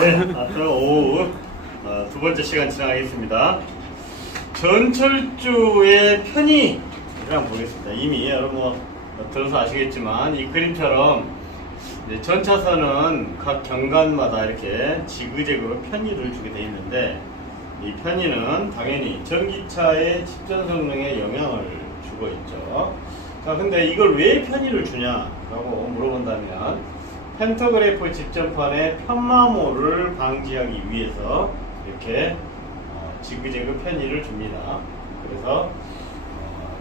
네, 앞으로 오후 두 번째 시간 진행하겠습니다. 전철주의 편의를 한번 보겠습니다. 이미 여러분 들어서 아시겠지만 이 그림처럼 이제 전차선은 각 경관마다 이렇게 지그재그로 편의를 주게 되어 있는데, 이 편의는 당연히 전기차의 집전 성능에 영향을 주고 있죠. 자, 근데 이걸 왜 편의를 주냐라고 물어본다면, 팬터그래프 집전판의 편마모를 방지하기 위해서 이렇게 지그재그 편의를 줍니다. 그래서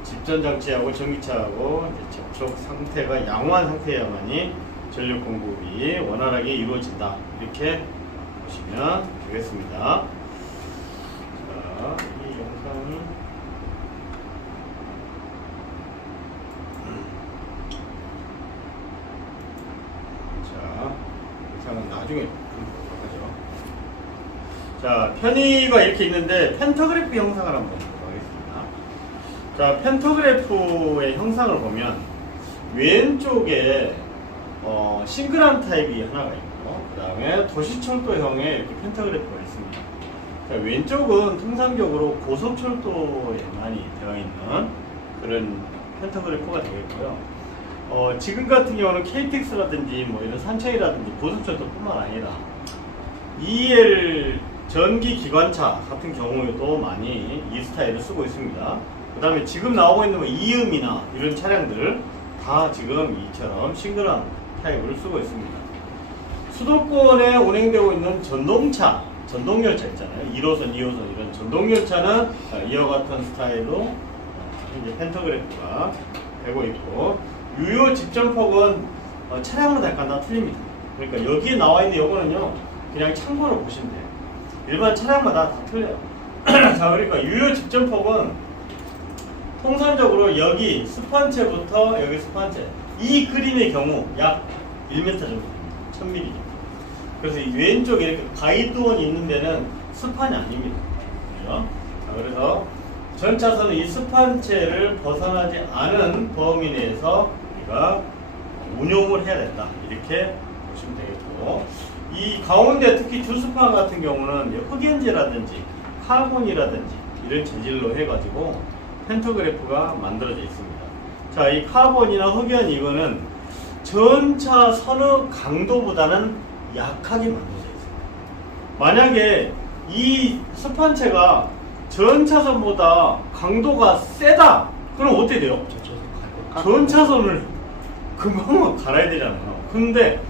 집전장치하고 전기차하고 접촉 상태가 양호한 상태여야만이 전력 공급이 원활하게 이루어진다, 이렇게 보시면 되겠습니다. 자, 이 영상이 영상은 나중에 보도록 하죠. 자, 편의가 이렇게 있는데 펜터그래프 형상을 한번 보도록 하겠습니다. 자, 펜터그래프의 형상을 보면 왼쪽에 싱글암 타입이 하나가 있고, 그 다음에 도시철도형의 이렇게 펜터그래프가 있습니다. 자, 왼쪽은 통상적으로 고속철도에 많이 되어 있는 그런 펜터그래프가 되겠고요. 지금 같은 경우는 KTX라든지 뭐 이런 산청이라든지 고속철도뿐만 아니라 EL 전기 기관차 같은 경우에도 많이 이 스타일을 쓰고 있습니다. 그 다음에 지금 나오고 있는 뭐 이음이나 이런 차량들 다 지금 이처럼 싱글암 타입을 쓰고 있습니다. 수도권에 운행되고 있는 전동차, 전동열차 있잖아요. 1호선, 2호선 이런 전동열차는 이와 같은 스타일로 이제 펜터그래프가 되고 있고, 유효 집전폭은 차량마다 약간 다 틀립니다. 그러니까 여기에 나와 있는 요거는요, 그냥 참고로 보시면 돼요. 일반 차량마다 다 틀려요. 자, 그러니까 유효 집전폭은 통상적으로 여기 스판체부터 여기 스판체, 이 그림의 경우 약 1m 정도 됩니다. 1000mm 정도. 그래서 이 왼쪽에 이렇게 가이드원이 있는 데는 스판이 아닙니다. 그렇죠? 자, 그래서 전차선은 이 스판체를 벗어나지 않은 범위 내에서 우리가 운용을 해야 된다, 이렇게 보시면 되겠고, 이 가운데 특히 주스판 같은 경우는 흑연재라든지 카본이라든지 이런 재질로 해가지고 펜터그래프가 만들어져 있습니다. 자, 이 카본이나 흑연 이거는 전차 선의 강도보다는 약하게 만들어져 있습니다. 만약에 이 스판체가 전차선보다 강도가 세다, 그럼 어떻게 돼요? 전차선을 금방 갈아야 되잖아요. 근데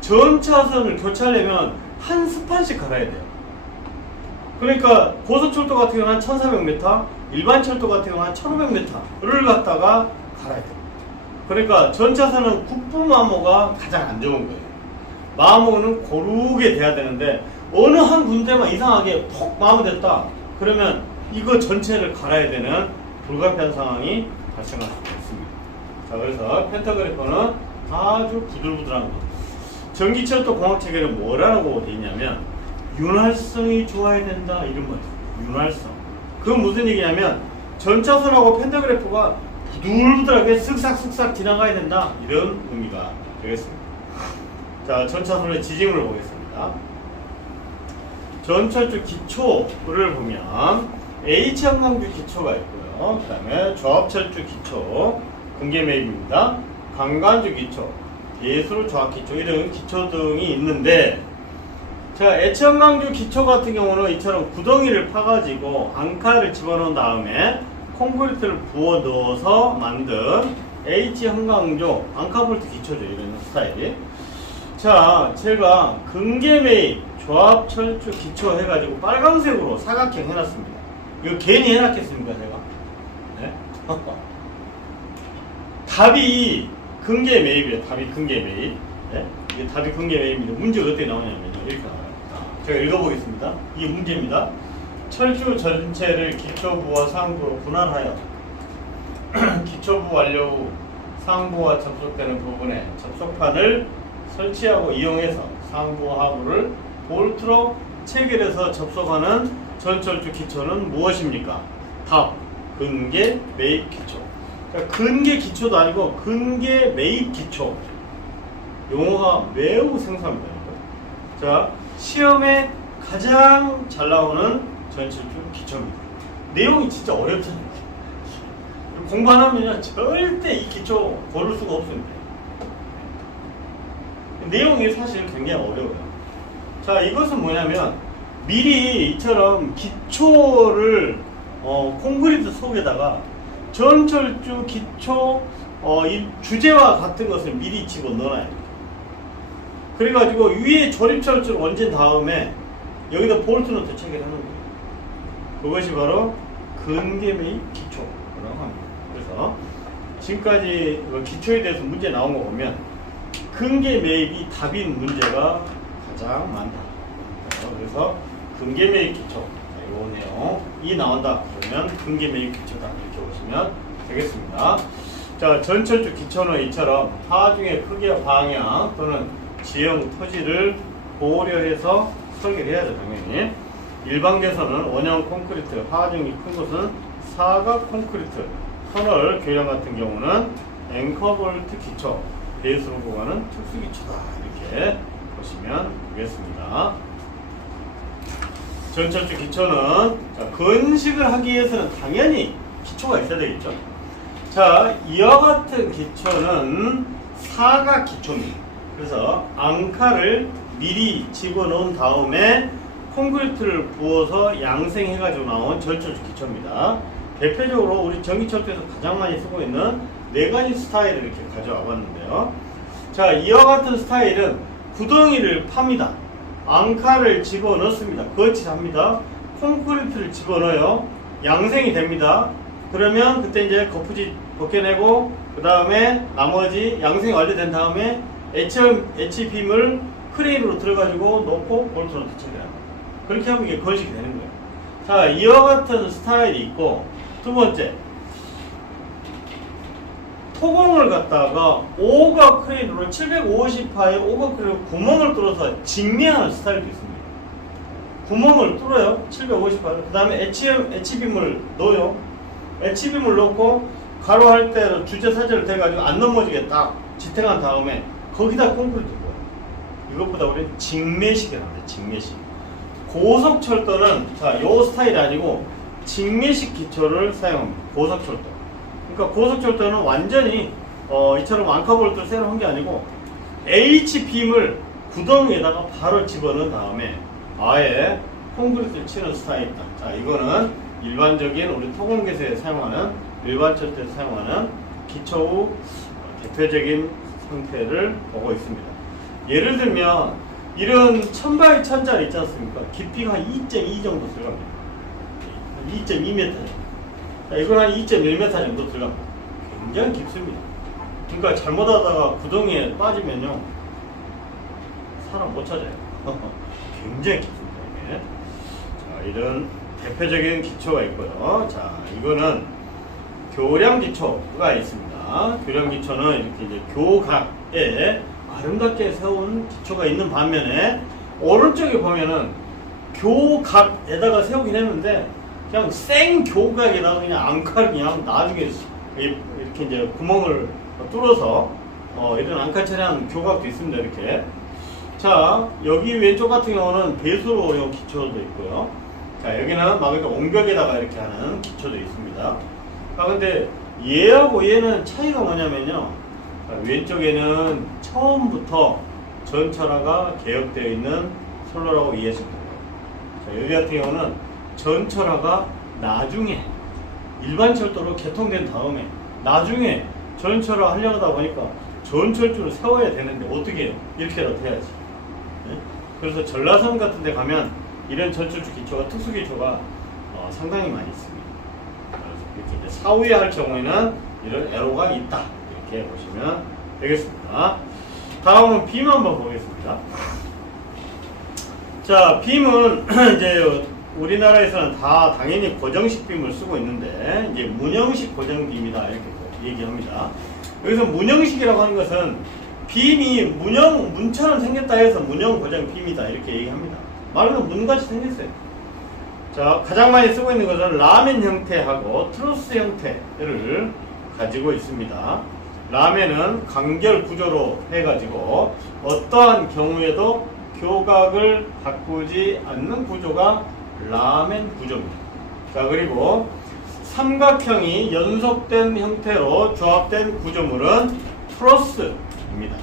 전차선을 교체하려면 한 스판씩 갈아야 돼요. 그러니까 고속철도 같은 경우는 한 1400m, 일반 철도 같은 경우는 한 1500m를 갖다가 갈아야 돼요. 그러니까 전차선은 국부마모가 가장 안 좋은 거예요. 마모는 고르게 돼야 되는데 어느 한 군데만 이상하게 폭 마모됐다 그러면 이거 전체를 갈아야 되는 불가피한 상황이 발생할 수 있습니다. 자, 그래서 펜터그래프는 아주 부들부들한 거. 전기철도 공학체계는 뭐라고 되어 있냐면 윤활성이 좋아야 된다, 이런 거예요. 윤활성. 그건 무슨 얘기냐면 전차선하고 펜터그래프가 부들부들하게 쓱싹쓱싹 지나가야 된다, 이런 의미가 되겠습니다. 자, 전차선의 지짐을 보겠습니다. 전철주 기초를 보면 H형광주 기초가 있고요. 그 다음에 조합철주 기초, 근계 매입입니다. 강간주 기초, 예술 조합 기초, 이런 기초 등이 있는데, 자, H형광주 기초 같은 경우는 이처럼 구덩이를 파가지고 앙카를 집어넣은 다음에 콘크리트를 부어 넣어서 만든 H형광조 앙카볼트 기초죠, 이런 스타일이. 자, 제가 근계 매입 조합 철주 기초 해가지고 빨간색으로 사각형 해놨습니다. 이거 괜히 해놨겠습니까, 제가? 네? 답이 근계 매입이에요. 답이 근계 매입. 네? 이게 답이 근계 매입입니다. 문제가 어떻게 나오냐면요, 이렇게 나와요. 제가 읽어보겠습니다. 이게 문제입니다. 철주 전체를 기초부와 상부로 분할하여 기초부 완료 후 상부와 접속되는 부분에 접속판을 설치하고 이용해서 상부와 하부를 볼트로 체결해서 접속하는 전철주 기초는 무엇입니까? 답, 근계 매입 기초. 그러니까 근계 기초도 아니고 근계 매입 기초. 용어가 매우 생소합니다. 자, 시험에 가장 잘 나오는 전철주 기초입니다. 내용이 진짜 어렵잖아요. 공부 안 하면 절대 이 기초 고를 수가 없습니다. 내용이 사실 굉장히 어려워요. 자, 이것은 뭐냐면 미리 이처럼 기초를 콘크리트 속에다가 전철주 기초 이 주제와 같은 것을 미리 집어넣어야 돼요. 그래가지고 위에 조립철주를 얹은 다음에 여기다 볼트너트 체결하는 거예요. 그것이 바로 근개매입 기초라고 합니다. 그래서 지금까지 기초에 대해서 문제 나온 거 보면 근개매입이 답인 문제가 가장 많다. 그래서 근개매입 기초 이 내용이 나온다. 그러면 근개매입 기초다 이렇게 보시면 되겠습니다. 자, 전철주 기초는 이처럼 하중의 크기와 방향 또는 지형 토지를 고려해서 설계를 해야죠. 당연히 일반 개선은 원형 콘크리트, 하중이 큰 곳은 사각 콘크리트, 터널 교량 같은 경우는 앵커볼트 기초, 베이스로 보관은 특수 기초다 이렇게 보시면 되겠습니다. 전철주 기초는 건식을 하기 위해서는 당연히 기초가 있어야 되겠죠. 자, 이와 같은 기초는 사각 기초입니다. 그래서 앙카를 미리 집어넣은 다음에 콘크리트를 부어서 양생해가지고 나온 전철주 기초입니다. 대표적으로 우리 전기철도에서 가장 많이 쓰고 있는 4가지 스타일을 이렇게 가져와 봤는데요. 자, 이와 같은 스타일은 구덩이를 팝니다. 앙카를 집어넣습니다. 거치합니다. 콘크리트를 집어넣어요. 양생이 됩니다. 그러면 그때 이제 거푸집 벗겨내고 그 다음에 나머지 양생이 완료된 다음에 H빔을 크레인으로 들어가지고 놓고 볼트로 대체합니다. 그렇게 하면 이게 건식이 되는 거예요. 자, 이와 같은 스타일이 있고, 두 번째, 토공을 갖다가 오거 크레인으로 750파의 오거 크레인으로 구멍을 뚫어서 직매하는 스타일도 있습니다. 구멍을 뚫어요. 750파를. 그 다음에 H빔을 넣어요. H빔을 넣고 가로 할 때 주제 사절을 대가지고 안 넘어지게 딱 지탱한 다음에 거기다 콘크리트 부어요. 이것보다 우리는 직매식이라고 합니다. 직매식. 고속철도는 자, 요 스타일이 아니고 직매식 기초를 사용합니다. 고속철도. 그러니까 고속철도는 완전히 이처럼 앙카볼트를 새로 한 게 아니고 H빔을 구덩이에다가 바로 집어넣은 다음에 아예 콘크리트를 치는 스타일이다. 자, 이거는 일반적인 우리 토공개소에 사용하는 일반 철도에서 사용하는 기초 후 대표적인 상태를 보고 있습니다. 예를 들면 이런 1000바이1000짜리 있지 않습니까? 깊이가 한 2.2 정도 들어갑니다. 2.2m. 자, 이건 한 2.1m 정도 들어갑니다. 굉장히 깊습니다. 그러니까 잘못하다가 구덩이에 빠지면요, 사람 못 찾아요. 굉장히 깊습니다. 이게. 자, 이런 대표적인 기초가 있고요. 자, 이거는 교량 기초가 있습니다. 교량 기초는 이렇게 이제 교각에 아름답게 세운 기초가 있는 반면에 오른쪽에 보면은 교각에다가 세우긴 했는데 그냥 생 교각에다가 그냥 앙카를 그냥 나중에 이렇게 이제 구멍을 뚫어서 이런 앙카 처리한 교각도 있습니다. 이렇게. 자, 여기 왼쪽 같은 경우는 배수로 어려운 기초도 있고요. 자, 여기는 막 이렇게 옹벽에다가 이렇게 하는 기초도 있습니다. 아, 근데 얘하고 얘는 차이가 뭐냐면요. 자, 왼쪽에는 처음부터 전철화가 개혁되어 있는 선로라고 이해하시면 돼요. 자, 여기 같은 경우는 전철화가 나중에 일반 철도로 개통된 다음에 나중에 전철화 하려고 하다 보니까 전철주를 세워야 되는데 어떻게 해요? 이렇게라도 해야지. 네? 그래서 전라선 같은 데 가면 이런 전철주 기초가 특수 기초가 상당히 많이 있습니다. 그래서 이렇게 이제 사후에 할 경우에는 이런 애로가 있다. 이렇게 보시면 되겠습니다. 다음은 빔 한번 보겠습니다. 자, 빔은 이제 우리나라에서는 다 당연히 고정식 빔을 쓰고 있는데 이제 문형식 고정 빔이다 이렇게 얘기합니다. 여기서 문형식이라고 하는 것은 빔이 문처럼 생겼다 해서 문형 고정 빔이다 이렇게 얘기합니다. 말 그대로 문같이 생겼어요. 자, 가장 많이 쓰고 있는 것은 라멘 형태하고 트러스 형태를 가지고 있습니다. 라멘은 간결 구조로 해가지고 어떠한 경우에도 교각을 바꾸지 않는 구조가 라멘 구조입니다. 자, 그리고 삼각형이 연속된 형태로 조합된 구조물은 트러스입니다.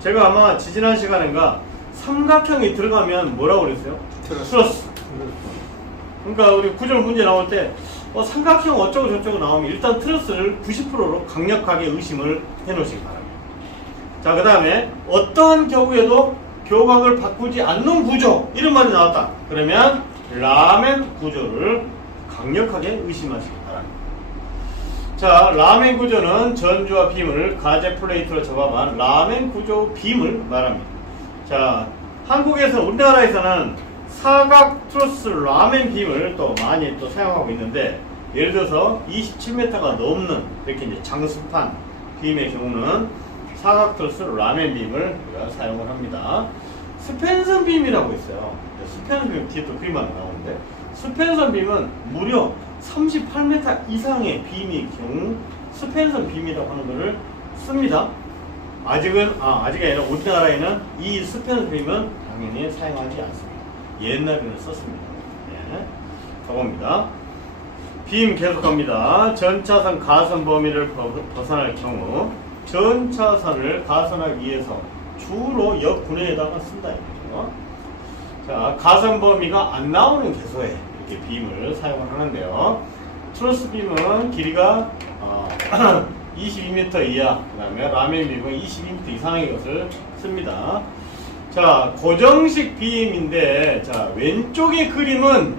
제가 아마 지지난 시간인가 삼각형이 들어가면 뭐라고 그랬어요? 트러스. 그러니까 우리 구조물 문제 나올 때 삼각형 어쩌고 저쩌고 나오면 일단 트러스를 90%로 강력하게 의심을 해놓으시기 바랍니다. 자, 그 다음에 어떠한 경우에도 교각을 바꾸지 않는 구조 이런 말이 나왔다. 그러면 라멘 구조를 강력하게 의심하시기 바랍니다. 자, 라멘 구조는 전주와 빔을 가제 플레이트로 접합한 라멘 구조 빔을 말합니다. 자, 한국에서 우리나라에서는 사각 트러스 라멘 빔을 또 많이 또 사용하고 있는데, 예를 들어서 27m가 넘는 이렇게 이제 장수판 빔의 경우는 사각 트러스 라멘 빔을 우리가 사용을 합니다. 스펜선 빔이라고 있어요. 스펜선 빔 뒤에 또 그림 하나 나오는데, 스펜선 빔은 무려 38m 이상의 빔의 경우 스펜선 빔이라고 하는 것을 씁니다. 아직이 아니라 우리나라에는 이 스펜선 빔은 당연히 사용하지 않습니다. 옛날에는 썼습니다. 네. 가봅니다. 빔 계속합니다. 전차선 가선 범위를 벗어날 경우 전차선을 가선하기 위해서 주로 역군에다가 쓴다 이거죠. 자, 가선 범위가 안 나오는 개소에 이렇게 빔을 사용을 하는데요. 트러스 빔은 길이가 22m 이하, 그 다음에 라멘 빔은 22m 이상의 것을 씁니다. 자, 고정식 빔인데, 자, 왼쪽의 그림은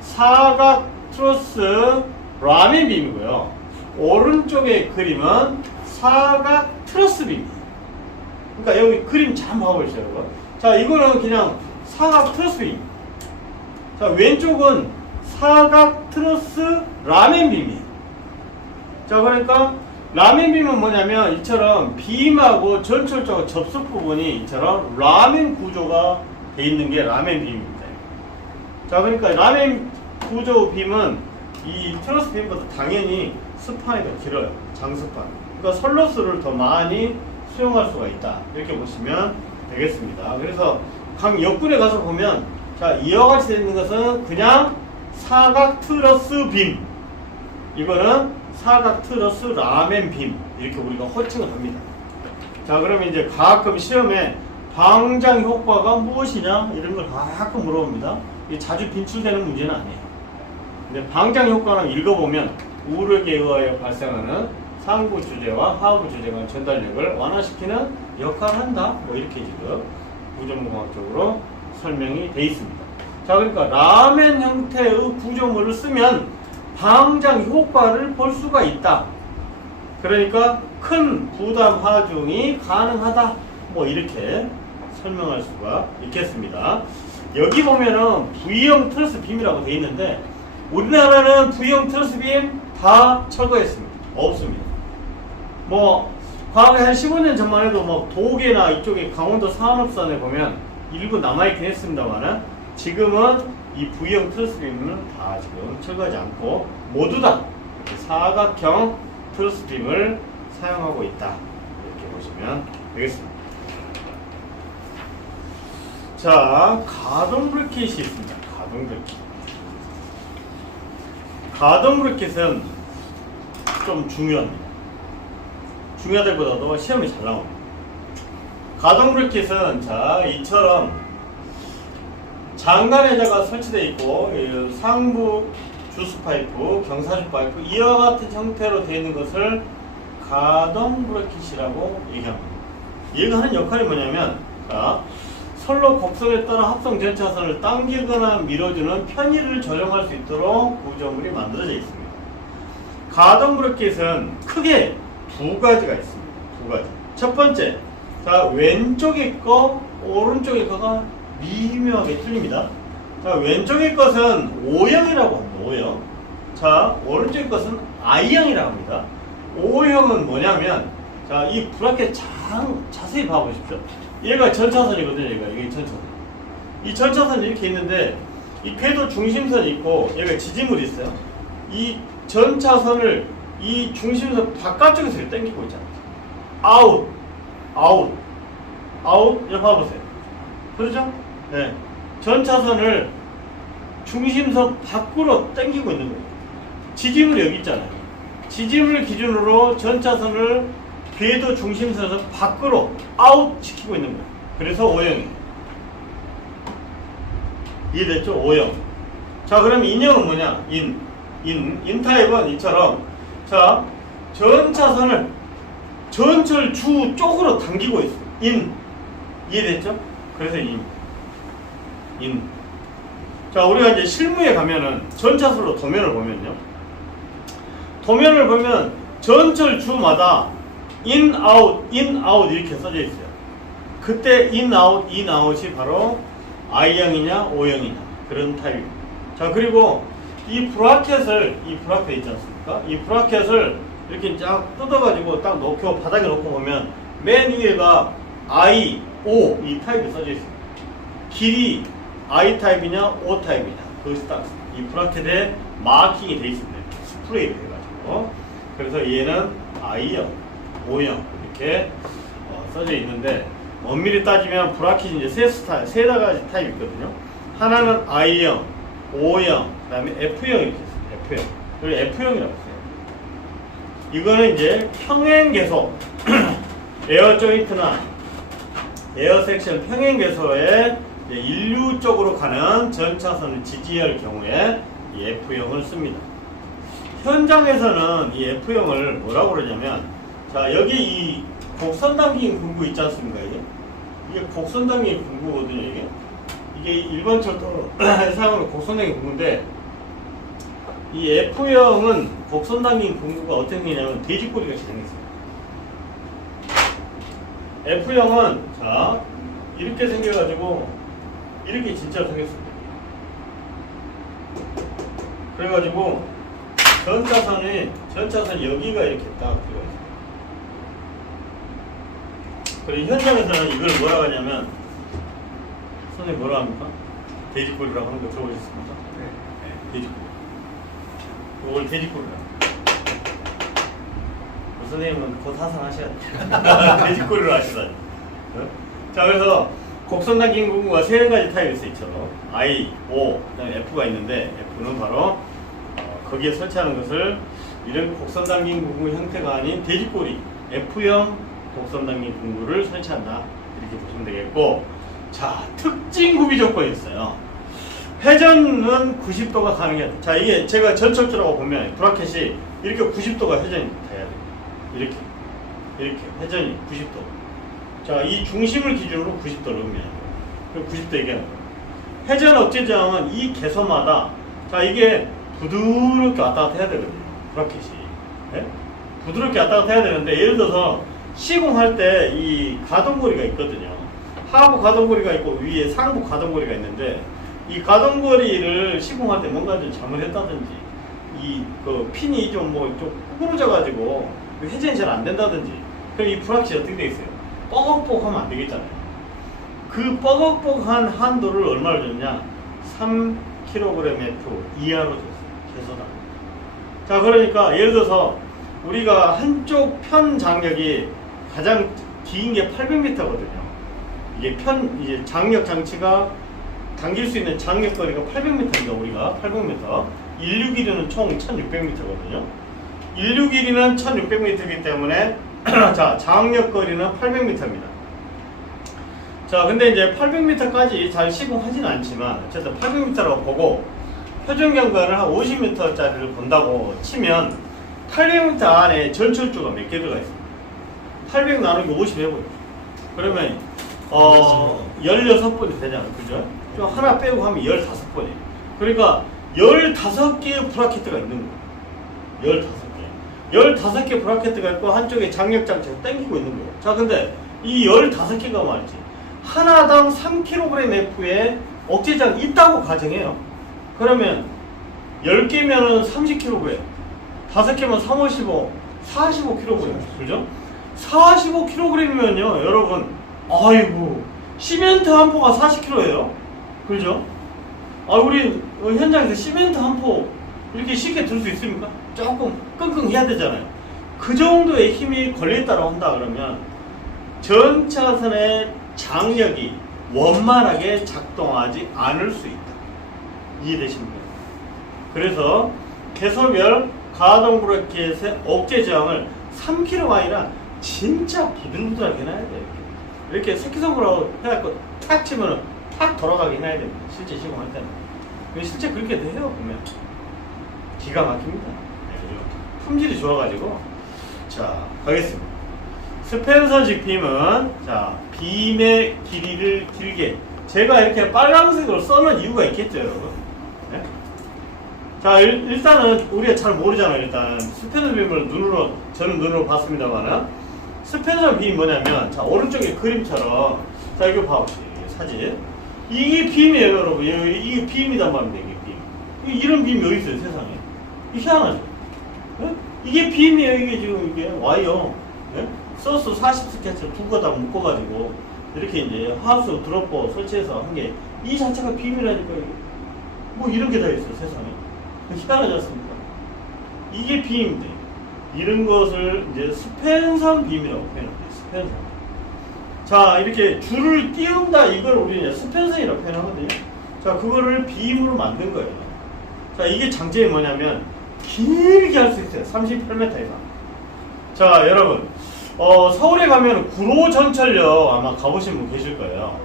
사각 트러스 라멘 빔이고요. 오른쪽의 그림은 사각 트러스 빔. 그러니까 여기 그림 잘 봐보시죠, 여러분. 자, 이거는 그냥 사각 트러스 빔. 자, 왼쪽은 사각 트러스 라멘 빔이에요. 자, 그러니까 라멘 빔은 뭐냐면 이처럼 빔하고 전철적으로 접속 부분이 이처럼 라멘 구조가 돼 있는 게 라멘 빔입니다. 자, 그러니까 라멘 구조 빔은 이 트러스 빔보다 당연히 스판이 더 길어요. 장스판. 그러니까 선로스를 더 많이 수용할 수가 있다. 이렇게 보시면 되겠습니다. 그래서 각 역군에 가서 보면, 자, 이와 같이 되어 있는 것은 그냥 사각 트러스 빔. 이거는 사각 트러스 라멘 빔. 이렇게 우리가 호칭을 합니다. 자, 그러면 이제 가끔 시험에 방장 효과가 무엇이냐 이런 걸 가끔 물어봅니다. 이게 자주 빈출되는 문제는 아니에요. 근데 방장 효과는 읽어보면 우력에 의하여 발생하는 상부 주제와 하부 주제 간 전달력을 완화시키는 역할을 한다. 뭐 이렇게 지금 구조물공학적으로 설명이 되어 있습니다. 자, 그러니까 라멘 형태의 구조물을 쓰면 방장 효과를 볼 수가 있다. 그러니까 큰 부담 하중이 가능하다. 뭐 이렇게 설명할 수가 있겠습니다. 여기 보면은 V형 트러스 빔이라고 되어 있는데, 우리나라는 V형 트러스 빔 다 철거했습니다. 없습니다. 뭐 과거에 한 15년 전만 해도 뭐 도계나 이쪽에 강원도 산업선에 보면 일부 남아있긴 했습니다만은, 지금은 이 V형 트러스 빔은 다 지금 철거하지 않고 모두 다 사각형 트러스 빔을 사용하고 있다. 이렇게 보시면 되겠습니다. 자, 가동 브래킷이 있습니다. 가동 브래킷. 가동 브래킷은 좀 중요합니다. 중요하다기보다도 시험이 잘 나옵니다. 가동 브래킷은, 자, 이처럼 장간의자가 설치되어 있고, 상부 주스 파이프, 경사주 파이프, 이와 같은 형태로 되어 있는 것을 가동 브래킷이라고 얘기합니다. 얘가 하는 역할이 뭐냐면, 자, 선로 곡선에 따라 합성 전차선을 당기거나 밀어주는 편의를 조정할 수 있도록 구조물이 만들어져 있습니다. 가동 브래킷은 크게 두 가지가 있습니다. 두 가지. 첫 번째, 자, 왼쪽의 거, 오른쪽의 거가 미묘하게 틀립니다. 자, 왼쪽의 것은 O형이라고 합니다. O형. 자, 오른쪽의 것은 I형이라고 합니다. O형은 뭐냐면, 자, 이 브라켓 자세히 봐보십시오. 얘가 전차선이거든요. 이게 전차선. 이 전차선이 이렇게 있는데, 이 궤도 중심선이 있고, 얘가 지지물이 있어요. 이 전차선을 이 중심선 바깥쪽에서 이렇게 당기고 있잖아요. 아웃. 이렇게 봐보세요. 그렇죠? 네. 전차선을 중심선 밖으로 당기고 있는 거예요. 지짐을 여기 있잖아요. 지짐을 기준으로 전차선을 궤도 중심선에서 밖으로 아웃 시키고 있는 거예요. 그래서 O형이에요. 이해됐죠? O형. 자, 그럼 인형은 뭐냐? 인 타입은 이처럼, 자, 전차선을 전철 주 쪽으로 당기고 있어. 이해됐죠? 그래서 인. 자, 우리가 이제 실무에 가면은 전차선으로 도면을 보면요. 도면을 보면 전철 주마다 인, 아웃 이렇게 써져 있어요. 그때 인, 아웃이 바로 I형이냐, O형이냐. 그런 타입입니다. 자, 그리고 이 브라켓 있지 않습니까? 이 브라켓을 이렇게 쫙 뜯어가지고 딱 놓고, 바닥에 놓고 보면 맨 위에가 I, O 이 타입이 써져 있습니다. 길이 I 타입이냐, O 타입이냐. 그것이 딱 이 브라켓에 마킹이 돼 있습니다. 스프레이를 해가지고. 그래서 얘는 I형, O형 이렇게 써져 있는데, 엄밀히 따지면 브라켓이 이제 세 가지 타입이 있거든요. 하나는 I형, O형, 그 다음에 F형 이렇게 있어요. F형. 그리고 F형이라고 써요. 이거는 이제 평행계소, 에어 조인트나 에어 섹션 평행계소에 인류 쪽으로 가는 전차선을 지지할 경우에 이 F형을 씁니다. 현장에서는 이 F형을 뭐라고 그러냐면, 자, 여기 이 곡선 당긴 군구 있지 않습니까? 이게 곡선 당긴 군구거든요. 이게 일반 철도 사용하는 곡선 당긴 군구인데, 이 F형은 곡선 당긴 군구가 어떻게 생기냐면 돼지꼬리 같이 생겼어요. F형은 자, 이렇게 생겨가지고 이렇게 진짜로 생겼습니다. 그래가지고 전차선 여기가 이렇게 딱 들어가 있어요. 그리고 현장에서는 이걸 뭐라고 하냐면, 선생님 뭐라고 합니까? 돼지꼬리라고 하는 거 들어보셨습니까? 네, 돼지꼬리. 이걸 돼지꼬리라고. 선생님은 곧 하산하셔야 돼요. 돼지꼬리로 하시다니. 자, 그래서 곡선 당긴 군구가 세 가지 타입이 있죠. I, O, 그다음에 F가 있는데, F는 바로 거기에 설치하는 것을 이런 곡선 당긴 군구 형태가 아닌 돼지꼬리, F형 곡선 당긴 군구를 설치한다. 이렇게 보시면 되겠고, 자, 특징 구비 조건이 있어요. 회전은 90도가 가능해야 돼. 자, 이게 제가 전철주라고 보면 브라켓이 이렇게 90도가 회전이 돼야 돼. 이렇게 회전이 90도. 자, 이 중심을 기준으로 90도를 의미해요. 90도 얘기하는 거예요. 회전 억제장은 이 개소마다, 자, 이게 부드럽게 왔다 갔다 해야 되거든요. 브라켓이. 네? 부드럽게 왔다 갔다 해야 되는데, 예를 들어서 시공할 때 이 가동거리가 있거든요. 하부 가동거리가 있고 위에 상부 가동거리가 있는데, 이 가동거리를 시공할 때 뭔가 좀 잘못했다든지, 그 핀이 좀 구부러져 가지고 회전이 잘 안 된다든지, 그럼 이 브라켓이 어떻게 돼 있어요? 뻐걱뻐걱하면 안 되겠잖아요. 그 뻐걱뻐걱한 한도를 얼마를 줬냐? 3kgF 이하로 줬어요. 개소당. 자, 그러니까 예를 들어서 우리가 한쪽 편 장력이 가장 긴 게 800m거든요. 이게 이제 장력 장치가 당길 수 있는 장력거리가 800m입니다. 우리가 800m. 인류 길이는 총 1600m거든요. 인류 길이는 1600m이기 때문에 자, 장력거리는 800m입니다. 자, 근데 이제 800m까지 잘 시공하지는 않지만 어쨌든 800m라고 보고 표준 경관을 한 50m짜리를 본다고 치면 800m 안에 전철주가 몇 개 들어가 있습니다. 800 나누기 50 해보죠. 그러면 16번이 되잖아요. 그죠? 좀 하나 빼고 하면 15번이에요. 그러니까 15개의 브라켓가 있는 거예요. 15개. 15개 브라켓가 있고 한쪽에 장력장치가 당기고 있는 거예요. 자, 근데 이 15개가 말이지, 하나당 3kgF의 억제장이 있다고 가정해요. 그러면 10개면은 30kg, 5개면 3, 5, 15, 45kg. 그죠? 45kg이면요, 여러분, 아이고, 시멘트 한 포가 40kg예요. 그죠? 우리 현장에서 시멘트 한 포 이렇게 쉽게 들 수 있습니까? 조금 끙끙 해야 되잖아요. 그 정도의 힘이 걸려있다고 한다 그러면 전차선의 장력이 원만하게 작동하지 않을 수 있다. 이해되십니까? 그래서 개소별 가동 브레이크의 억제 저항을 3kg가 아니라 진짜 부들부들하게 해놔야 돼요. 이렇게 새끼손가락으로 해갖고 탁 치면은 탁 돌아가게 해놔야 됩니다. 실제 시공할 때는. 실제 그렇게 해요, 보면. 기가 막힙니다. 네, 품질이 좋아가지고. 자, 가겠습니다. 스펜서식 빔은, 자, 빔의 길이를 길게. 제가 이렇게 빨간색으로 써놓은 이유가 있겠죠, 여러분. 네? 자, 일단은 우리가 잘 모르잖아요. 일단 스펜서 빔을 저는 눈으로 봤습니다만은 스펜서 빔이 뭐냐면, 자, 오른쪽에 그림처럼, 자, 이거 봐보세요. 사진. 이게 빔이에요, 여러분. 이게 빔이단 말입니다. 이게 빔. 이런 빔이 어디 있어요, 세상에? 이게 희한하죠? 네? 이게 빔이에요. 이게 지금 이게 와요. 네? 소스 40스케치를 두 거 다 묶어가지고 이렇게 이제 하우스 드롭버 설치해서 한 게 이 자체가 빔이라니까. 뭐 이런 게 다 있어요, 세상에. 희한하지 않습니까? 이게 빔인데 이런 것을 이제 스펜선 빔이라고 표현합니다. 스펜선. 자, 이렇게 줄을 띄운다, 이걸 우리는 스펜선이라고 표현하거든요. 자, 그거를 빔으로 만든 거예요. 자, 이게 장점이 뭐냐면 길게 할 수 있어요. 38m 이상. 자, 여러분, 서울에 가면 구로전철역 아마 가보신 분 계실 거예요.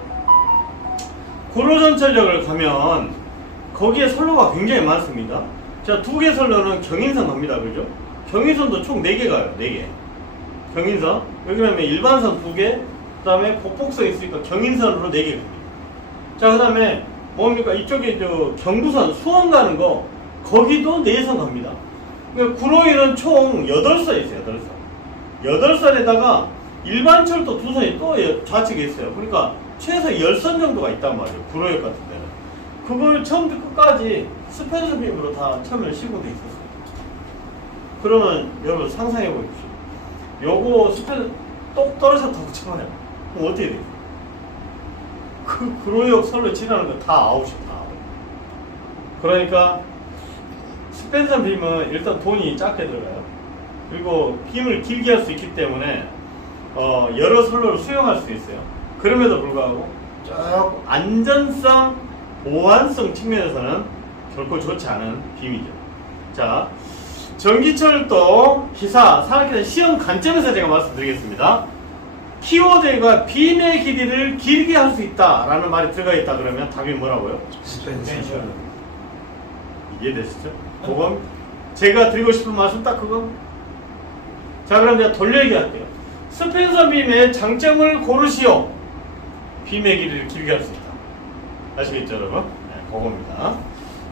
구로전철역을 가면 거기에 선로가 굉장히 많습니다. 자, 두 개 선로는 경인선 갑니다. 그죠? 경인선도 총 4개 가요. 4개. 경인선. 여기 가면 일반선 2개, 그 다음에 곡복선 있으니까 경인선으로 4개 갑니다. 자, 그 다음에 뭡니까? 이쪽에 경부선, 수원 가는 거, 거기도 4선 갑니다. 그러니까 구로에는 총 8선 있어요. 8선. 8선에다가 일반철도 2선이 또 좌측에 있어요. 그러니까 최소 10선 정도가 있단 말이에요. 구로역 같은 데는. 그걸 처음부터 끝까지 스펜서 빔으로 다 처음에 시공돼 있었어요. 그러면 여러분 상상해 보십시오. 요거 스펜서 똑 떨어졌다고 쳐봐요. 그럼 어떻게 돼요? 그 구로역 선로 지나는 거 다 아웃이다. 그러니까 스펜서 빔은 일단 돈이 작게 들어가요. 그리고 빔을 길게 할 수 있기 때문에 여러 선로를 수용할 수 있어요. 그럼에도 불구하고 조금 안전성, 보안성 측면에서는 결코 좋지 않은 빔이죠. 자, 전기철도 기사, 산업기사 시험 관점에서 제가 말씀드리겠습니다. 키워드가 빔의 길이를 길게 할 수 있다 라는 말이 들어가 있다 그러면 답이 뭐라고요? 스펜션. 이해되시죠? 그건 제가 드리고 싶은 말씀 딱 그거. 자, 그럼 제가 돌려 얘기할게요. 스펜서 빔의 장점을 고르시오. 빔의 길이를 길게 할 수 있다. 아시겠죠, 여러분? 네, 그겁니다.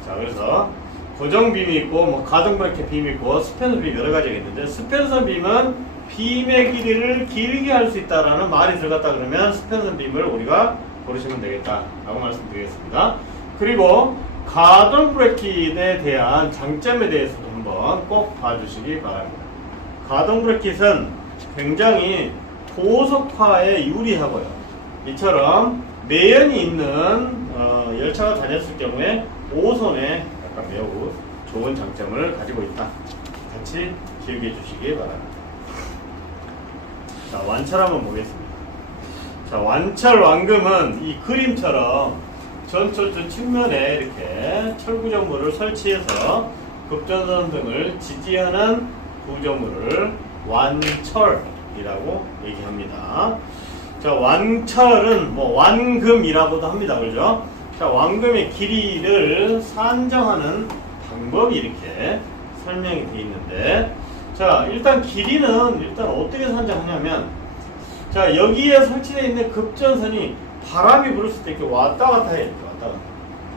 자, 그래서 고정빔이 있고, 뭐 가동 브레이크 빔이 있고, 스펜서 빔 여러 가지가 있는데, 스펜서 빔은 빔의 길이를 길게 할 수 있다라는 말이 들어갔다 그러면 스펜서 빔을 우리가 고르시면 되겠다라고 말씀드리겠습니다. 그리고 가동 브레이크에 대한 장점에 대해서도 한번 꼭 봐주시기 바랍니다. 가동 브레이크는 굉장히 고속화에 유리하고요. 이처럼 매연이 있는 열차가 다녔을 경우에 5선에 약간 매우 좋은 장점을 가지고 있다. 같이 기억해 주시기 바랍니다. 자, 완철 한번 보겠습니다. 자, 완철 완금은 이 그림처럼 전철 측면에 이렇게 철구조물을 설치해서 급전선 등을 지지하는 구조물을 완철이라고 얘기합니다. 자, 완철은 뭐 완금이라고도 합니다. 그죠? 자, 완금의 길이를 산정하는 방법이 이렇게 설명이 되어 있는데, 자, 일단 길이는 일단 어떻게 산정하냐면, 자, 여기에 설치되어 있는 급전선이 바람이 불었을 때 이렇게 왔다 갔다 해요. 왔다 갔다.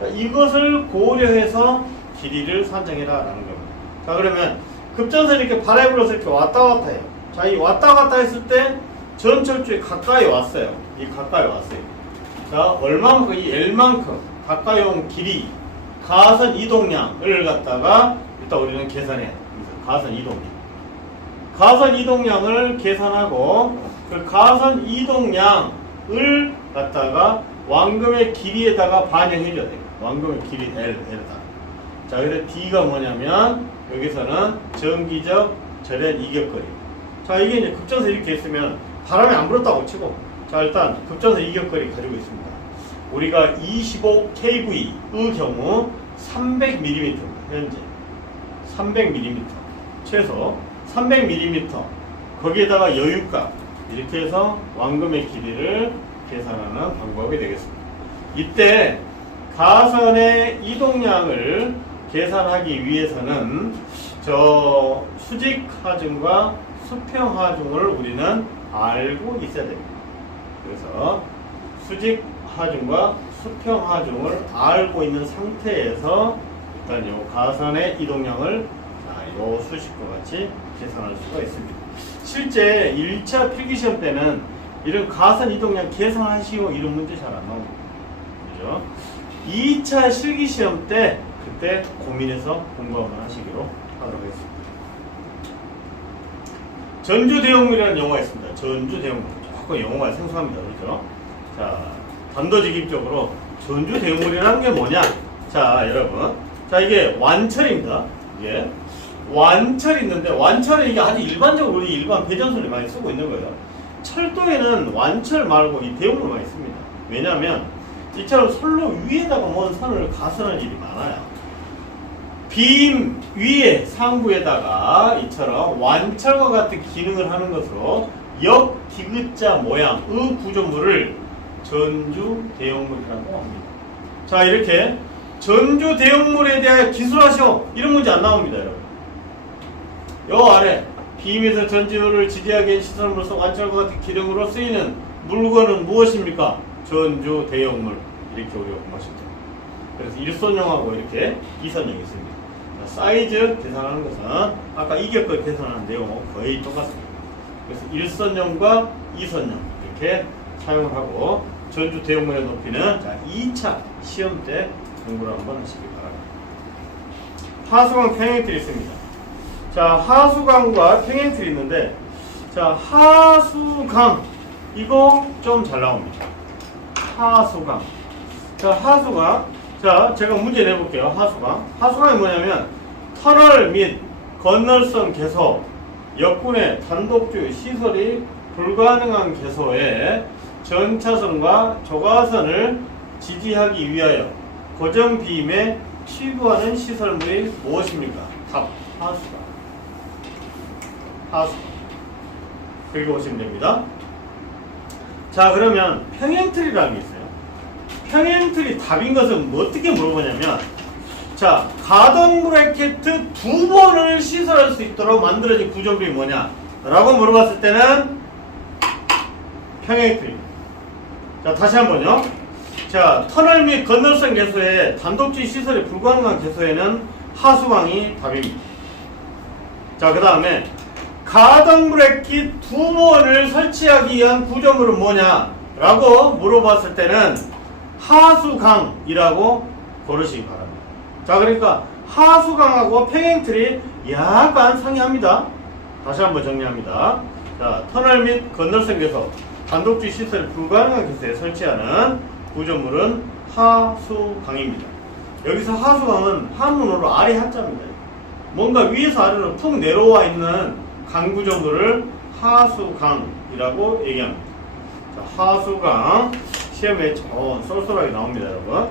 자, 이것을 고려해서 길이를 산정해라 라는 겁니다. 자, 그러면 급전선이 이렇게 바람이 불어서 이렇게 왔다 갔다 해요. 자, 이 왔다 갔다 했을 때 전철주에 가까이 왔어요. 이 가까이 왔어요. 자, 얼마만큼, 이 L만큼 가까이 온 길이, 가선 이동량을 갖다가 일단 우리는 계산해야 돼요. 가선 이동량. 가선 이동량을 계산하고 그 가선 이동량을 갖다가 완금의 길이에다가 반영해줘야 돼요. 완금의 길이 L에다. 자, 그래서 D가 뭐냐면 여기서는 정기적 절연 이격거리. 자, 이게 이제 급전선 이렇게 있으면 바람이 안 불었다고 치고, 자, 일단 급전선 이격거리 가지고 있습니다. 우리가 25kV의 경우 300mm입니다. 현재 300mm 최소 300mm 거기에다가 여유값 이렇게 해서 완금의 길이를 계산하는 방법이 되겠습니다. 이때 가선의 이동량을 계산하기 위해서는 저 수직 하중과 수평 하중을 우리는 알고 있어야 됩니다. 그래서 수직 하중과 수평 하중을 알고 있는 상태에서 일단 요 가선의 이동량을 요 수식과 같이 계산할 수가 있습니다. 실제 1차 필기시험 때는 이런 가선 이동량 계산하시오 이런 문제 잘 안 나옵니다. 그죠? 2차 실기시험 때 그때 고민해서 공부 한번 하시기로 하도록 하겠습니다. 전주대용물이라는 영화가 있습니다. 전주대용물. 조금 영어가 생소합니다. 그렇죠? 자, 단도직입적으로 전주대용물이라는 게 뭐냐? 자, 여러분. 자, 이게 완철입니다. 이게 완철이 있는데, 완철은 이게 아주 일반적으로 우리 일반 배전소를 많이 쓰고 있는 거예요. 철도에는 완철 말고 이 대용물 많이 씁니다. 왜냐하면 이처럼 선로 위에다가 먼 선을 가스는 일이 많아요. 빔 위에 상부에다가 이처럼 완철과 같은 기능을 하는 것으로 역 디귿자 모양의 구조물을 전주 대용물이라고 합니다. 자, 이렇게 전주 대용물에 대하여 기술하시오 이런 문제 안 나옵니다, 여러분. 요 아래 빔에서 전지를 지지하게 시설물로서 완철과 같은 기능으로 쓰이는 물건은 무엇입니까? 전주 대용물. 이렇게 우리가 공부하셨죠. 그래서 1선용하고 이렇게 2선용이 있습니다. 자, 사이즈 계산하는 것은 아까 이격걸 계산하는 내용하고 거의 똑같습니다. 그래서 1선용과 2선용 이렇게 사용을 하고 전주 대용물의 높이는 자, 2차 시험 때 공부를 한번 하시기 바랍니다. 하수관 평행틀이 있습니다. 자, 하수관과 평행틀이 있는데, 자, 하수강 이거 좀 잘 나옵니다. 하수강. 자, 하수강. 자, 제가 문제 내볼게요. 하수강. 하수강이 뭐냐면 터널 및 건널선 개소, 역군의 단독주의 시설이 불가능한 개소에 전차선과 조가선을 지지하기 위하여 고정빔에 취부하는 시설물이 무엇입니까? 답. 하수강. 하수강. 읽어보시면 됩니다. 자, 그러면 평행틀이라는 게 있어요. 평행틀이 답인 것은 뭐 어떻게 물어보냐면, 자, 가동 브래켓 두 번을 시설할 수 있도록 만들어진 구조물이 뭐냐? 라고 물어봤을 때는 평행틀입니다. 자, 다시 한번요. 자, 터널 및 건널선 개소에 단독주의 시설이 불가능한 개소에는 하수광이 답입니다. 자, 그 다음에 가동 브래킷 두 번을 설치하기 위한 구조물은 뭐냐? 라고 물어봤을 때는 하수강이라고 고르시기 바랍니다. 자, 그러니까 하수강하고 평행틀이 약간 상이합니다. 다시 한번 정리합니다. 자, 터널 및 건널선 개소, 단독주의 시설이 불가능한 개소에 설치하는 구조물은 하수강입니다. 여기서 하수강은 한문으로 아래 한자입니다. 뭔가 위에서 아래로 푹 내려와 있는 강구조물을 하수강이라고 얘기합니다. 자, 하수강 시험에 쏠쏠하게 나옵니다, 여러분.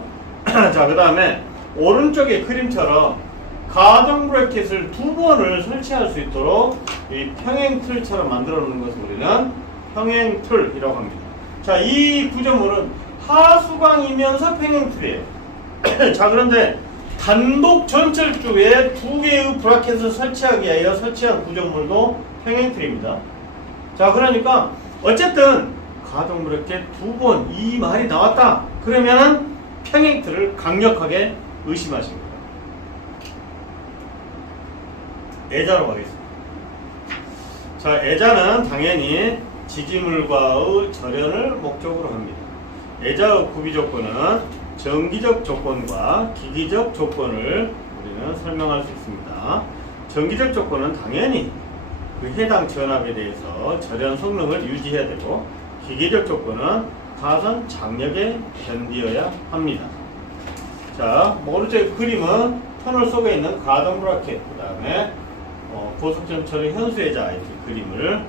자, 그 다음에 오른쪽의 그림처럼 가동 브래킷을 두 번을 설치할 수 있도록 이 평행틀처럼 만들어 놓는 것을 우리는 평행틀이라고 합니다. 자, 이 구조물은 하수강이면서 평행틀이에요. 자, 그런데 단독 전철주에 두 개의 브라켓을 설치하기 위하여 설치한 구조물도 평행틀입니다. 자, 그러니까 어쨌든 가동 브래켓 두 번 이 말이 나왔다. 그러면은 평행틀을 강력하게 의심하십니다. 애자로 가겠습니다. 자, 애자는 당연히 지지물과의 절연을 목적으로 합니다. 애자의 구비 조건은 정기적 조건과 기기적 조건을 우리는 설명할 수 있습니다. 정기적 조건은 당연히 그 해당 전압에 대해서 절연 성능을 유지해야 되고, 기계적 조건은 가선 장력에 견디어야 합니다. 자, 오른쪽에 그림은 터널 속에 있는 가동 브라켓, 그 다음에 고속전철의 현수애자 이렇게 그림을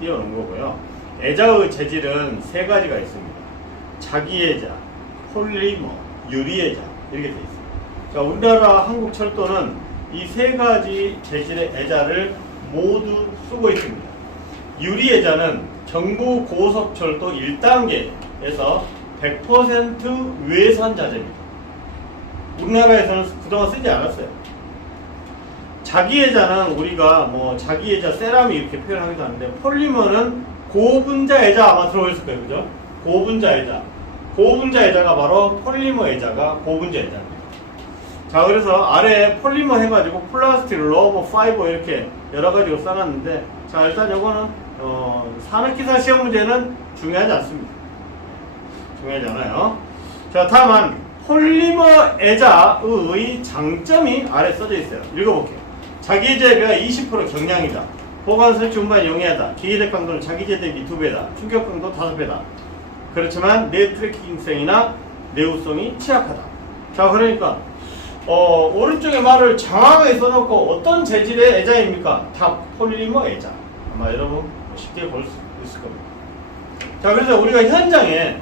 띄워놓은 거고요. 애자의 재질은 세 가지가 있습니다. 자기애자, 폴리머, 유리애자 이렇게 돼 있어요. 자, 우리나라 한국철도는 이 세 가지 재질의 애자를 모두 쓰고 있습니다. 유리애자는 경부고속철도 1단계에서 100% 외산 자재입니다. 우리나라에서는 그동안 쓰지 않았어요. 자기애자는 우리가 뭐 자기애자, 세라믹 이렇게 표현하기도 하는데, 폴리머는 고분자 애자 아마 들어보셨을 거예요. 그죠? 고분자 애자. 고분자 애자가 바로 폴리머 애자가 고분자 애자입니다. 자, 그래서 아래에 폴리머 해가지고 플라스틱, 러버, 파이버 이렇게 여러 가지로 써놨는데, 자, 일단 요거는 산업기사 시험 문제는 중요하지 않습니다. 중요하지 않아요. 자, 다만 폴리머 애자의 장점이 아래 써져 있어요. 읽어볼게요. 자기애자에 비해 20% 경량이다. 보관 설치 운반이 용이하다. 기계적 강도는 자기제 대비 2배다. 충격 강도 5배다. 그렇지만 네트워킹성이나 내구성이 취약하다. 자, 그러니까 오른쪽에 말을 정확하게 써놓고 어떤 재질의 애자입니까? 다 폴리머 애자. 아마 여러분 쉽게 볼 수 있을 겁니다. 자, 그래서 우리가 현장에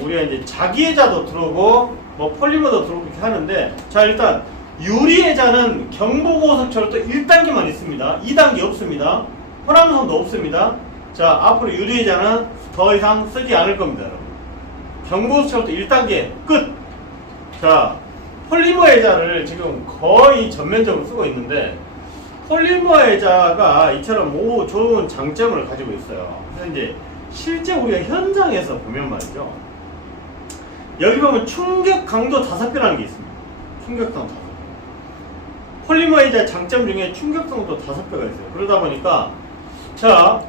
우리가 이제 자기애자도 들어오고 뭐 폴리머도 들어오고 이렇게 하는데, 자, 일단 유리애자는 경부고속철도 1단계만 있습니다. 2단계 없습니다. 호남선도 없습니다. 자, 앞으로 유리애자는 더 이상 쓰지 않을 겁니다, 여러분. 경부고속철도 1단계 끝. 자, 폴리머 애자를 지금 거의 전면적으로 쓰고 있는데, 폴리머 애자가 이처럼 좋은 장점을 가지고 있어요. 그래서 이제 실제 우리가 현장에서 보면 말이죠, 여기 보면 충격 강도 5배라는 게 있습니다. 충격 강도 5배. 폴리머 애자 장점 중에 충격 강도 5배가 있어요. 그러다 보니까, 자,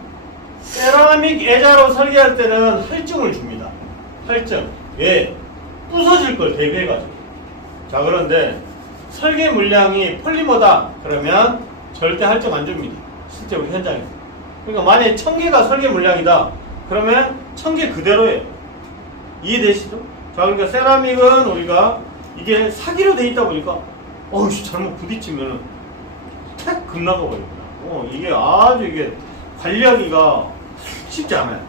세라믹 애자로 설계할 때는 할증을 줍니다. 할증. 왜? 부서질 걸 대비해가지고. 자, 그런데 설계 물량이 폴리머다 그러면 절대 할증 안 줍니다. 실제 우리 현장에서. 그러니까 만약에 1000개가 설계 물량이다 그러면 1000개 그대로예요. 이해되시죠? 자, 그러니까 세라믹은 우리가 이게 사기로 돼 있다 보니까 잘못 부딪히면 탁 급나가 버립니다. 이게 아주 이게 관리하기가 쉽지 않아요.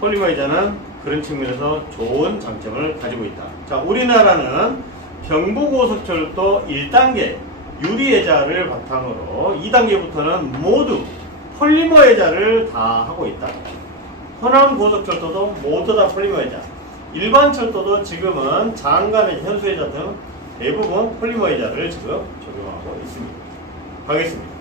폴리머 애자는 그런 측면에서 좋은 장점을 가지고 있다. 자, 우리나라는 경부고속철도 1단계 유리애자를 바탕으로 2단계부터는 모두 폴리머 애자를 다 하고 있다. 호남고속철도도 모두 다 폴리머 애자. 일반 철도도 지금은 장간의 현수애자 등 대부분 폴리머 애자를 지금 적용하고 있습니다. 가겠습니다.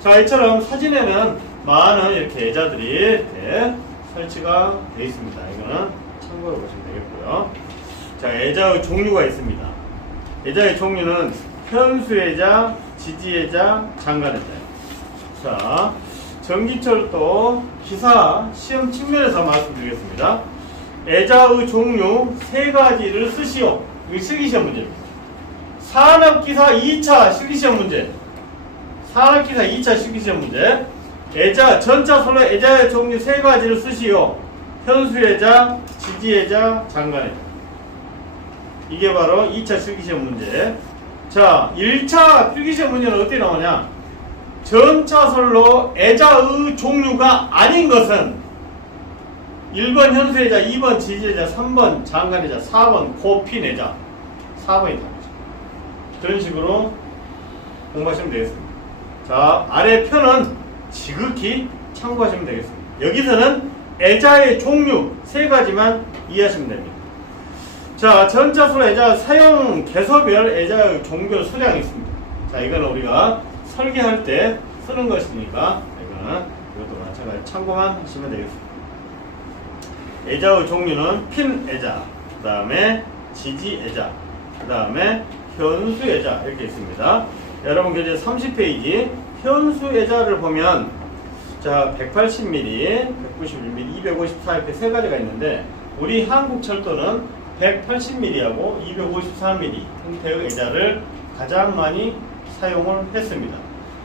자, 이처럼 사진에는 많은 이렇게 애자들이 이렇게 설치가 되어 있습니다. 이거는 참고로 보시면 되겠고요. 자, 애자의 종류가 있습니다. 애자의 종류는 현수애자, 지지애자, 장간애자예요. 자, 전기철도 기사 시험 측면에서 말씀드리겠습니다. 애자의 종류 3가지를 쓰시오. 이거 실기시험 문제입니다. 산업기사 2차 실기시험 문제. 산업기사 2차 실기시험 문제. 애자, 전차선로 애자의 종류 3가지를 쓰시오. 현수애자, 지지애자, 장간애자. 이게 바로 2차 실기시험 문제. 자, 1차 필기시험 문제는 어떻게 나오냐? 전차선로 애자의 종류가 아닌 것은 1번 현수애자, 2번 지지애자, 3번 장간애자, 4번 고핀애자. 4번이 답이죠. 그런 식으로 공부하시면 되겠습니다. 자, 아래 표는 지극히 참고하시면 되겠습니다. 여기서는 애자의 종류 3가지만 이해하시면 됩니다. 자, 전차선로 애자 사용 개소별 애자의 종류 수량이 있습니다. 자, 이거는 우리가 설계할 때 쓰는 것이니까 이것도 마찬가지로 참고만 하시면 되겠습니다. 애자의 종류는 핀 애자, 그 다음에 지지 애자, 그 다음에 현수 애자 이렇게 있습니다. 여러분 교재 30페이지 현수 애자를 보면, 자, 180mm, 191mm, 254 이렇게 3가지가 있는데, 우리 한국철도는 180mm하고 254mm 형태의 애자를 가장 많이 사용을 했습니다.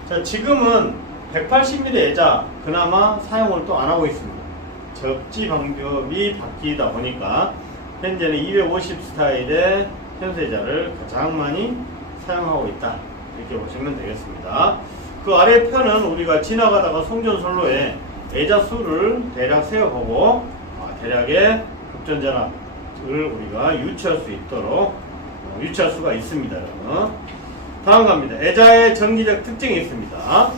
자, 지금은 180mm 애자 그나마 사용을 또 안 하고 있습니다. 접지 방법이 바뀌다 보니까 현재는 250 스타일의 현수 애자를 가장 많이 사용하고 있다. 이렇게 보시면 되겠습니다. 그 아래 편은 우리가 지나가다가 송전선로에 애자 수를 대략 세어보고 대략의 급전전압을 우리가 유추할 수 있도록 유추할 수가 있습니다. 여러분. 다음 갑니다. 애자의 전기적 특징이 있습니다.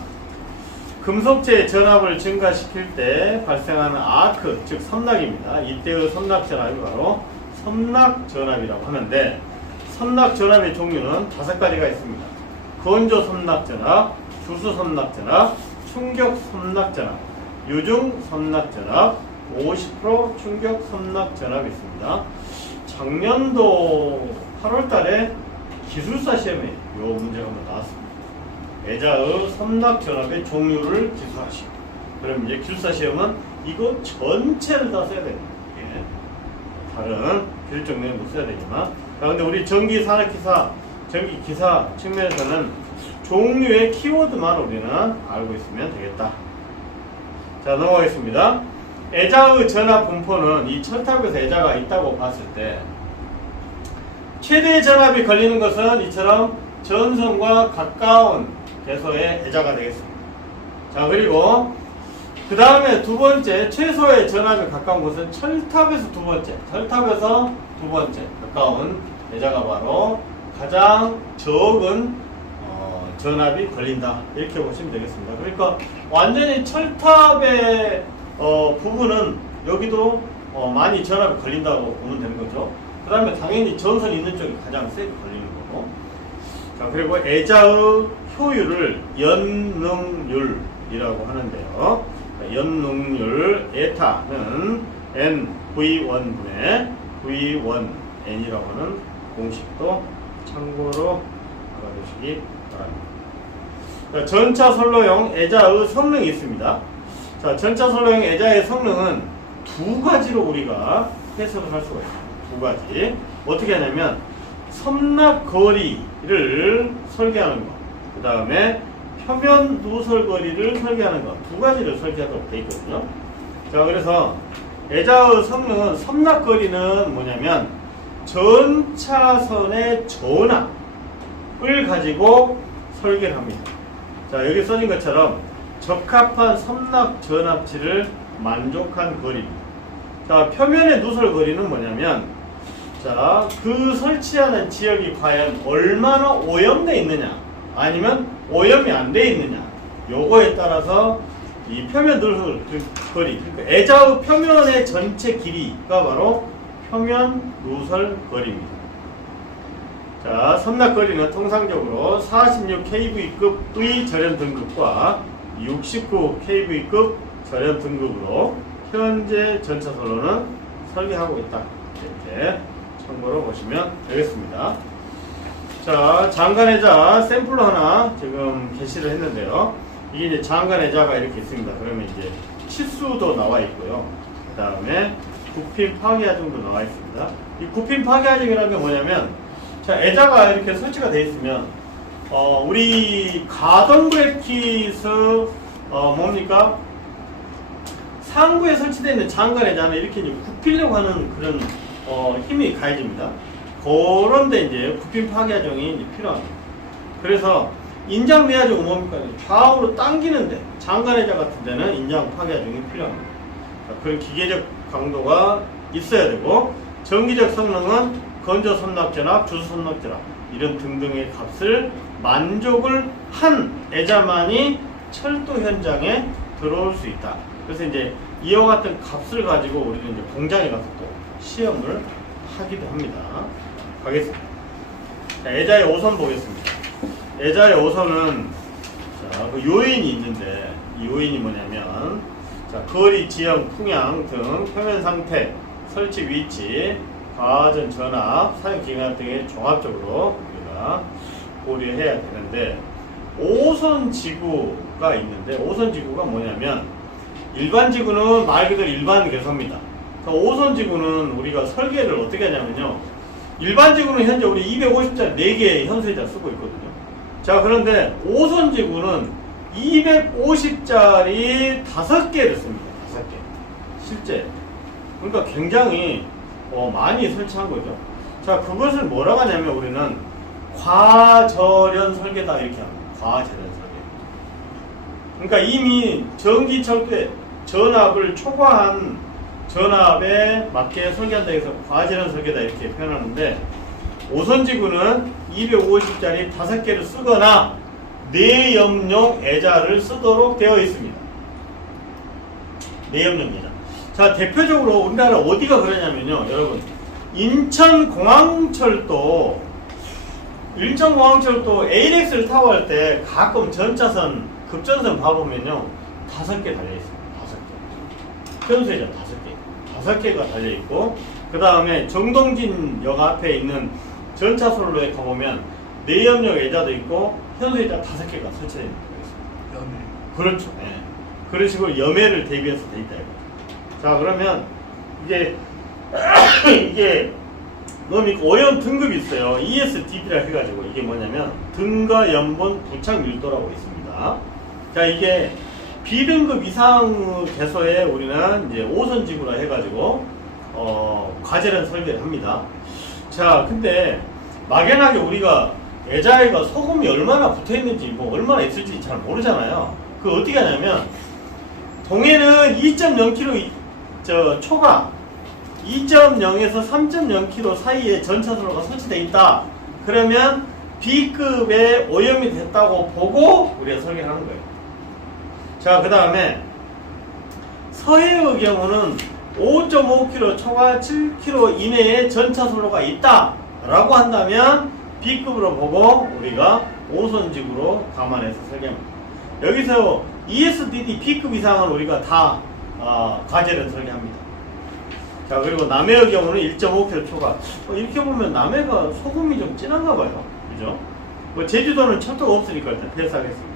금속체의 전압을 증가시킬 때 발생하는 아크, 즉 섬낙입니다. 이때의 섬낙 전압이 바로 섬낙 전압이라고 하는데, 섬낙 전압의 종류는 5가지가 있습니다. 건조 섬낙 전압, 주수 섬낙 전압, 충격 섬낙 전압, 유중 섬낙 전압, 50% 충격 섬낙 전압이 있습니다. 작년도 8월달에 기술사 시험에 이 문제가 한번 나왔습니다. 애자의 섬낙 전압의 종류를 기술하시고, 그럼 이제 기술사 시험은 이거 전체를 다 써야 됩니다. 예. 다른 교육적 내용도 써야 되지만, 그런데 우리 전기산업기사, 전기기사 측면에서는 종류의 키워드만 우리는 알고 있으면 되겠다. 자, 넘어가겠습니다. 애자의 전압 분포는 이 철탑에서 애자가 있다고 봤을 때 최대 전압이 걸리는 것은 이처럼 전선과 가까운 개소의 애자가 되겠습니다. 자, 그리고 그 다음에 두 번째, 최소의 전압에 가까운 것은 철탑에서 두 번째, 철탑에서 두 번째 가까운 애자가 바로 가장 적은 전압이 걸린다, 이렇게 보시면 되겠습니다. 그러니까 완전히 철탑의 부분은 여기도 많이 전압이 걸린다고 보면 되는 거죠. 그 다음에 당연히 전선 있는 쪽이 가장 세게 걸리는 거고. 자, 그리고 애자의 효율을 연능률이라고 하는데요. 연능률 에타는 NV1분의 V1N이라고 하는 공식도 참고로 알아두시기 바랍니다. 자, 전차선로용 애자의 성능이 있습니다. 자, 전차선로용 애자의 성능은 두 가지로 우리가 해석을 할 수가 있습니다. 두 가지. 어떻게 하냐면 섬낙거리를 설계하는 것, 그 다음에 표면 누설거리를 설계하는 것, 두 가지를 설계하도록 되어 있거든요. 자, 그래서 애자의 성능은, 섬낙거리는 뭐냐면 전차선의 전압을 가지고 설계를 합니다. 자, 여기 써진 것처럼 적합한 섬낙 전압치를 만족한 거리입니다. 자, 표면의 누설 거리는 뭐냐면, 자, 그 설치하는 지역이 과연 얼마나 오염되어 있느냐, 아니면 오염이 안 되어 있느냐, 요거에 따라서 이 표면 누설 거리, 그러니까 애자의 표면의 전체 길이가 바로 표면 누설 거리입니다. 자, 섬낙거리는 통상적으로 46kV급의 절연 등급과 69kV급 절연 등급으로 현재 전차선로는 설계하고 있다, 이렇게 참고로 보시면 되겠습니다. 자, 장관애자 샘플로 하나 지금 게시를 했는데요. 이게 이제 장관애자가 이렇게 있습니다. 그러면 이제 치수도 나와 있고요. 그 다음에 부핀 파괴하중도 나와 있습니다. 이 부핀 파괴하중이라는 게 뭐냐면, 자, 애자가 이렇게 설치가 되어 있으면 우리 가동 브레킷의 뭡니까? 상부에 설치되어 있는 장관 애자는 이렇게 이제 굽히려고 하는 그런 힘이 가해집니다. 그런데 이제 부핀 파괴하중이 이제 필요합니다. 그래서 인장 내하중은 뭡니까? 좌우로 당기는데 장관 애자 같은 데는 인장 파괴하중이 필요합니다. 자, 그런 기계적 강도가 있어야 되고, 전기적 성능은 건조 섬낙전압, 주수 섬낙전압 이런 등등의 값을 만족을 한 애자만이 철도 현장에 들어올 수 있다. 그래서 이제 이와 같은 값을 가지고 우리는 이제 공장에 가서 또 시험을 하기도 합니다. 가겠습니다. 자, 애자의 5선 보겠습니다. 애자의 5선은 자, 그 요인이 있는데, 이 요인이 뭐냐면, 자, 거리, 지형, 풍향 등 표면 상태, 설치 위치, 과전 전압, 사용 기간 등의 종합적으로 우리가 고려해야 되는데, 5선 지구가 있는데, 5선 지구가 뭐냐면, 일반 지구는 말 그대로 일반 개소입니다. 5선 지구는 우리가 설계를 어떻게 하냐면요, 일반 지구는 현재 우리 250짜리 4개의 현수회자 쓰고 있거든요. 자, 그런데 5선 지구는 250짜리 5개를 씁니다. 5개. 실제. 그러니까 굉장히 많이 설치한 거죠. 자, 그것을 뭐라고 하냐면 우리는 과절연 설계다, 이렇게 합니다. 과절연 설계. 그러니까 이미 전기철도의 전압을 초과한 전압에 맞게 설계한다 해서 과지란 설계다 이렇게 표현하는데, 5선지구는 250짜리 5개를 쓰거나 내염용 애자를 쓰도록 되어 있습니다. 내염용 애자. 자, 대표적으로 우리나라 어디가 그러냐면요, 여러분, 인천공항철도 ALX를 타고 갈 때 가끔 전차선, 급전선 봐보면요, 5개 달려있습니다. 5개. 현수회전 5개. 5개가 달려있고, 그 다음에 정동진역 앞에 있는 전차선로에 가보면 내염용 애자도 있고, 현수회전 5개가 설치되어 있는 거예요. 염해. 그렇죠. 네. 그런 식으로 염해를 대비해서 돼 있다. 자, 그러면 이게 너무 어려운 등급이 있어요. ESDB라 해가지고 이게 뭐냐면 등가 연본 부착 밀도라고 있습니다. 자, 이게 B등급 이상 개소에 우리는 이제 5선지구라 해가지고 과제를 설계를 합니다. 자, 근데 막연하게 우리가 애자에가 소금이 얼마나 붙어있는지 뭐 얼마나 있을지 잘 모르잖아요. 그 어떻게 하냐면, 동해는 2.0km 초과 2.0에서 3.0km 사이에 전차선로가 설치되어 있다. 그러면 B급의 오염이 됐다고 보고 우리가 설계를 하는 거예요. 자, 그 다음에 서해의 경우는 5.5km 초과 7km 이내에 전차선로가 있다 라고 한다면 B급으로 보고 우리가 5선지구로 감안해서 설계합니다. 여기서 ESDD B급 이상은 우리가 다 과제를 설계합니다. 자, 그리고 남해의 경우는 1.5km 초과. 이렇게 보면 남해가 소금이 좀 진한가 봐요. 그죠? 뭐 제주도는 철도가 없으니까 일단 패스하겠습니다.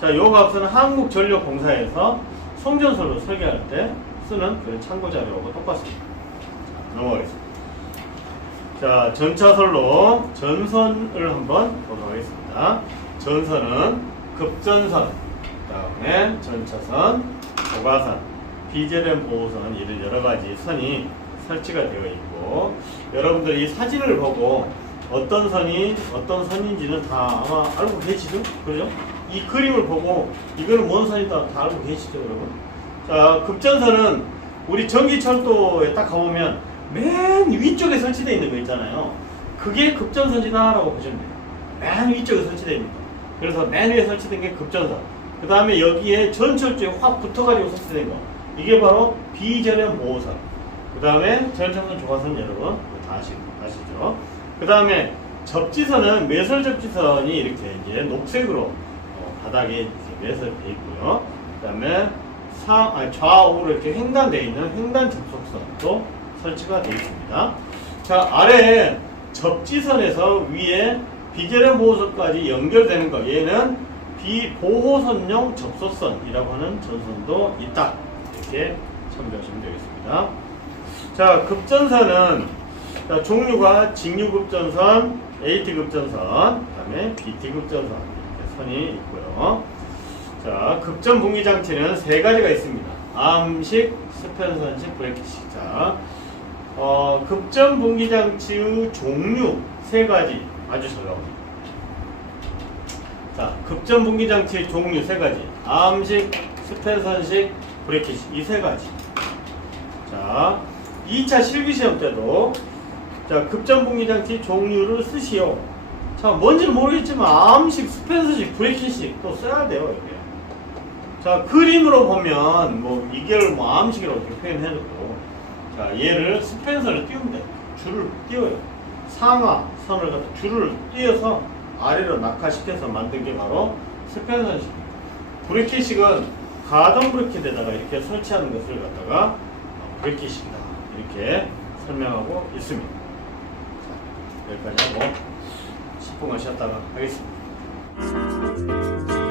자, 요 값은 한국전력공사에서 송전선로 설계할 때 쓰는 그 참고 자료하고 똑같습니다. 자, 넘어가겠습니다. 자, 전차선로 전선을 한번 보도록 하겠습니다. 전선은 급전선, 그 다음에 전차선, 고가선, 비제련 보호선, 이런 여러가지 선이 설치가 되어 있고, 여러분들 이 사진을 보고 어떤 선이 어떤 선인지는 다 아마 알고 계시죠? 그죠? 이 그림을 보고 이거는 뭔 선이다 다 알고 계시죠, 여러분? 자, 급전선은 우리 전기철도에 딱 가보면 맨 위쪽에 설치되어 있는 거 있잖아요. 그게 급전선이다라고 보시면 돼요. 맨 위쪽에 설치되어 있는 거. 그래서 맨 위에 설치된 게 급전선. 그 다음에 여기에 전철주에 확 붙어가지고 설치된 거. 이게 바로 비전염 보호선. 그 다음에 전차선 조가선 여러분 다 아시죠? 그 다음에 접지선은 매설 접지선이 이렇게 이제 녹색으로 바닥에 이렇게 매설되어 있고요. 그 다음에 좌우로 이렇게 횡단되어 있는 횡단 접속선도 설치가 되어 있습니다. 자, 아래에 접지선에서 위에 비전염 보호선까지 연결되는 거, 얘는 비보호선용 접속선이라고 하는 전선도 있다. 이렇게 참조하시면 되겠습니다. 자, 급전선은 종류가 직류급전선, AT급전선, 그 다음에 BT급전선 이렇게 선이 있고요. 자, 급전분기장치는 3가지가 있습니다. 암식, 스펜선식, 브레이크식. 자, 급전분기장치의 종류 3가지 아주 잘 나옵니다. 자, 급전분기장치의 종류 3가지. 암식, 스펜선식, 브레이크식. 이 3가지. 자, 2차 실기시험 때도 자, 급전분기장치 종류를 쓰시오. 자, 뭔지는 모르겠지만 암식, 스펜서식, 브레이크식 또 써야 돼요, 이게. 자, 그림으로 보면 뭐 이걸 뭐 암식이라고 이렇게 표현해놓고, 자, 얘를 스펜서를 띄우면 돼요. 줄을 띄워요. 상하선을 갖다 줄을 띄어서 아래로 낙하시켜서 만든 게 바로 스펜서식. 브레이크식은 가동 브레이크에다가 이렇게 설치하는 것을 갖다가 브레이크식이다, 이렇게 설명하고 있습니다. 자, 여기까지 하고 10분간 쉬었다가 하겠습니다.